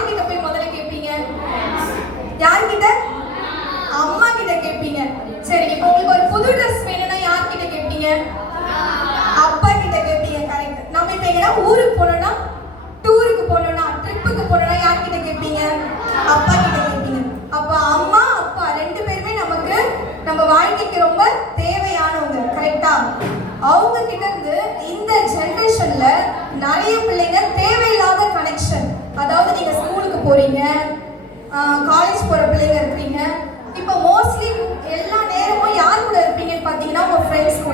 யார்கிட்ட போய் முதல்ல கேட்பீங்க? யார்கிட்ட? அம்மா கிட்ட கேட்பீங்க. சரி, இப்போ உங்களுக்கு ஒரு புது ட்ரெஸ் வேணும்னா யார்கிட்ட கேட்பீங்க? அப்பா கிட்ட கேட்பீங்க. கரெக்ட். நம்ம இப்ப எங்கனா ஊருக்கு போனோம்னா, டூருக்கு போனோம்னா, ட்ரிப்புக்கு போனோம்னா யார்கிட்ட கேட்பீங்க? அப்பா கிட்ட கேட்பீங்க. அப்ப அம்மா அப்பா ரெண்டு பேருமே நமக்கு நம்ம வாழ்க்கைக்கு ரொம்ப தேவையானவங்க. கரெக்டா? அவங்க கிட்ட இருந்து இந்த ஜெனரேஷன்ல நிறைய பிள்ளைங்க தேவையில்லாத கனெக்ஷன், அதாவது நீங்க ஸ்கூலுக்கு போறீங்க, காலேஜ் போற பிள்ளைங்க இருக்கீங்க, இப்போ மோஸ்ட்லி எல்லா நேரமும் யார் கூட இருப்பீங்கன்னு பார்த்தீங்கன்னா உங்க ஃப்ரெண்ட்ஸ்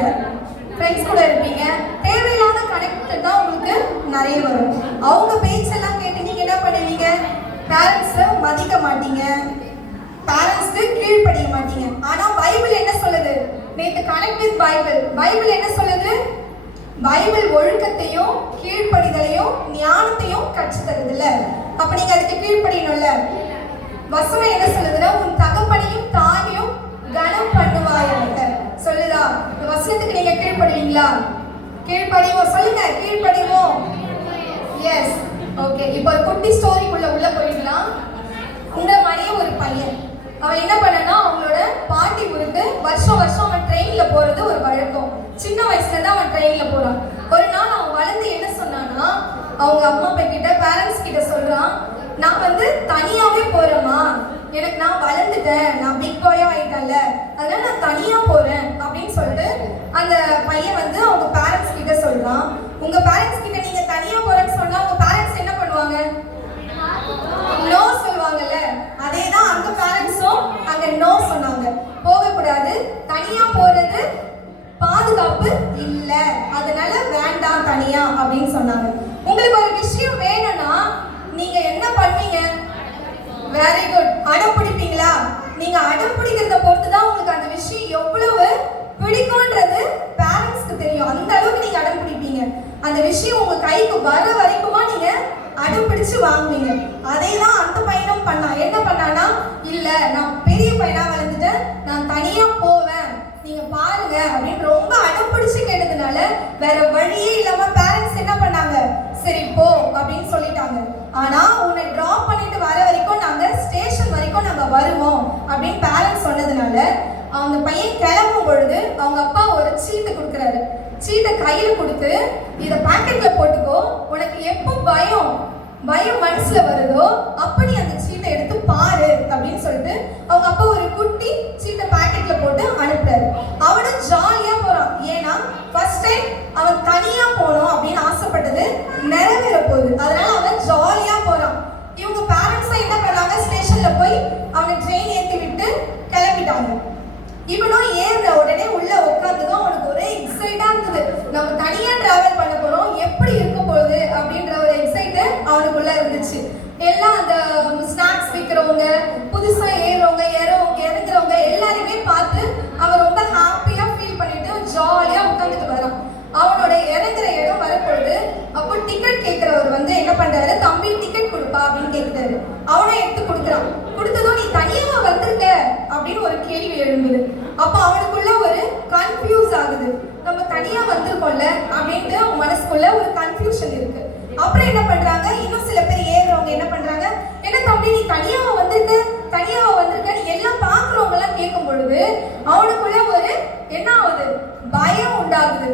கூட இருப்பீங்க. தேவையில்லாத கனெக்ட் தான் உங்களுக்கு நிறைய வரும். அவங்க பேச்செல்லாம் கேட்டு நீங்க என்ன பண்ணுவீங்க? பேரண்ட்ஸை மதிக்க மாட்டீங்க, பேரண்ட்ஸ்க்கு கீழ்ப்படிய மாட்டீங்க. ஆனா பைபிள் என்ன சொல்லுது? நேத்து கனெக்ட் வித் பைபிள் என்ன சொல்லுது? பைபிள் ஒழுக்கத்தையும் கீழ்ப்படிதலையும் ஞானத்தையும் கற்று தருது இல்ல? அப்ப நீங்க அதுக்கு கீழ்ப்படியணும்ல. வசனம் என்ன சொல்லுதுன்னா, உன் தகப்பனையும் தாயையும் கனம் பண்ணுவாயாக சொல்லுதா? இந்த வசனத்துக்கு நீங்க கீழ்ப்படுவீங்களா? கீழ்ப்படிவோம். சொல்லுங்க, கீழ்ப்படிவோம். எஸ். ஓகே, இப்போ ஒரு குட்டி ஸ்டோரிக்குள்ள உள்ள போயிடலாம். உங்களை மாதிரியே ஒரு பையன், அவன் என்ன பண்ணனா, அவங்களோட பாட்டி ஊருக்கு வருஷம் அவன் ட்ரெயின்ல போறது ஒரு வழக்கம். சின்ன வயசுல தான் அவன் ட்ரெயின்ல போறான். ஒரு நாள் அவன் வளர்ந்து என்ன சொன்னான்னா, அவங்க அம்மா அப்பா கிட்ட, பேரண்ட்ஸ் கிட்ட சொல்றான், நான் தனியாவே போறேம்மா, எனக்கு நான் வளர்ந்துட்டேன், நான் பிக் பாயா ஆயிட்டேன்ல, அதனால நான் தனியா போறேன் அப்படின்னு சொல்லிட்டு அந்த பையன் அவங்க பேரண்ட்ஸ் கிட்ட சொல்றான். உங்க பேரண்ட்ஸ் கிட்ட நீங்க தனியா போறேன்னு சொன்னா உங்க பேரண்ட்ஸ் என்ன பண்ணுவாங்க? நோ சொல்லுவாங்கல்ல. அதேதான் அந்த பேரண்ட்ஸும் அங்க நோ சொன்னாங்க. போகக்கூடாது, தனியா போறது பாதுகாப்பு இல்ல, அதனால வேண்டாம் தனியா அப்படின்னு சொன்னாங்க. உங்களுக்கு ஒரு விஷயம் வேணும்னா நீங்க என்ன பண்ணுவீங்க? Very good. அடம் பிடிப்பீங்களா? நீங்க அடம் பிடிக்கிறத பொறுத்து தான் உங்களுக்கு அந்த விஷயம் எவ்வளவு பிடிக்கும்ன்றது பேரண்ட்ஸ்க்கு தெரியும். அந்த அளவுக்கு நீங்க அடம் பிடிப்பீங்க. அந்த விஷயம் உங்க கைக்கு வர வரைக்குமா நீங்க அடம் பிடிச்சு வாங்குவீங்க. அதே தான் அந்த பையனும் பண்ணான். என்ன பண்ணானா, இல்ல நான் பெரிய பையனா வளர்ந்துட்டேன், நான் தனியா போவேன், நீங்க பாருங்க அப்படின்னு ரொம்ப அடம் பிடிச்சு கேட்டதுனால வேற வழியே இல்லாம பேரண்ட்ஸ் என்ன பண்ணாங்க? சரி போ அப்படின்னு சொல்லிட்டாங்க. ஆனா உன்னை டிராப் பண்ணிட்டு வர வரைக்கும் நாங்க ஸ்டேஷன் வரைக்கும் நாங்க வருவோம் அப்படின்னு பேரண்ட்ஸ் சொன்னதுனால அந்த பையன் கிளம்பும் பொழுது அவங்க அப்பா ஒரு சீட்டு கொடுக்குறாரு. சீட்டை கையில கொடுத்து, இதை பாக்கெட்ல போட்டுக்கோ, உனக்கு எப்போ பயம் மனசுல வருதோ அப்ப நீ அந்த சீட்டை எடுத்து பாரு அப்படின்னு சொல்லிட்டு அவங்க அப்பா ஒரு குட்டி சீட்டை பாக்கெட்ல போட்டு அனுப்புறாரு. அவனும் ஜாலியா போறான். ஏன்னா ஃபர்ஸ்ட் டைம் அவன் தனியா போனோம் அப்படின்னு ஆசைப்பட்டது நிறைவேற போகுது. அதனால அவன் ஜாலியா போறான். இவங்க பேரண்ட்ஸ் என்ன பண்ணாங்க? ஸ்டேஷன்ல போய் அவனை ட்ரெயின் ஏற்றி விட்டு கிளம்பிட்டாங்க. இவனும் ஏறுற உடனே உள்ள உட்காந்துதான் அவனுக்கு ஒரே எக்ஸைட்டா இருந்தது. நம்ம தனியா டிராவல் பண்ண போறோம், எப்படி இருக்க போகுது அப்படின்ற ஒரு எக்ஸைட் அவனுக்குள்ள இருந்துச்சு. எல்லாம் அந்த ஸ்நாக்ஸ் விற்கிறவங்க, புதுசா ஏறுறவங்க, இறங்குறவங்க எல்லாருமே பார்த்து அவன் ரொம்ப ஹாப்பியா ஃபீல் பண்ணிட்டு ஜாலியா உட்காந்துட்டு வரான். அவனோட இறங்குற இடம் வரப்பொழுது அப்போ டிக்கெட் கேட்கிறவர் என்ன பண்றாரு? தம்பி டிக்கெட் கொடுப்பா அப்படின்னு கேட்கிறாரு. அவனை எடுத்து கொடுக்குறான். கொடுத்ததும் நீ தனியா வந்திருக்க அப்படின்னு ஒரு கேள்வி எழும்புது. அப்ப அவனுக்குள்ள ஒரு கன்ஃபியூஸ் ஆகுது. நம்ம தனியா வந்திருக்கோம்ல அப்படின்ட்டு மனசுக்குள்ள ஒரு கன்ஃபியூஷன் இருக்கு. அப்புறம் என்ன பண்றாங்க? இன்னும் சில பேர் ஏறுறவங்க என்ன பண்றாங்க? என்ன தம்பி நீ தனியாவா வந்திருக்க எல்லாம் பாக்குறவங்க எல்லாம் கேட்கும் பொழுது அவனுக்குள்ள ஒரு என்ன ஆகுது? பயம் உண்டாகுது.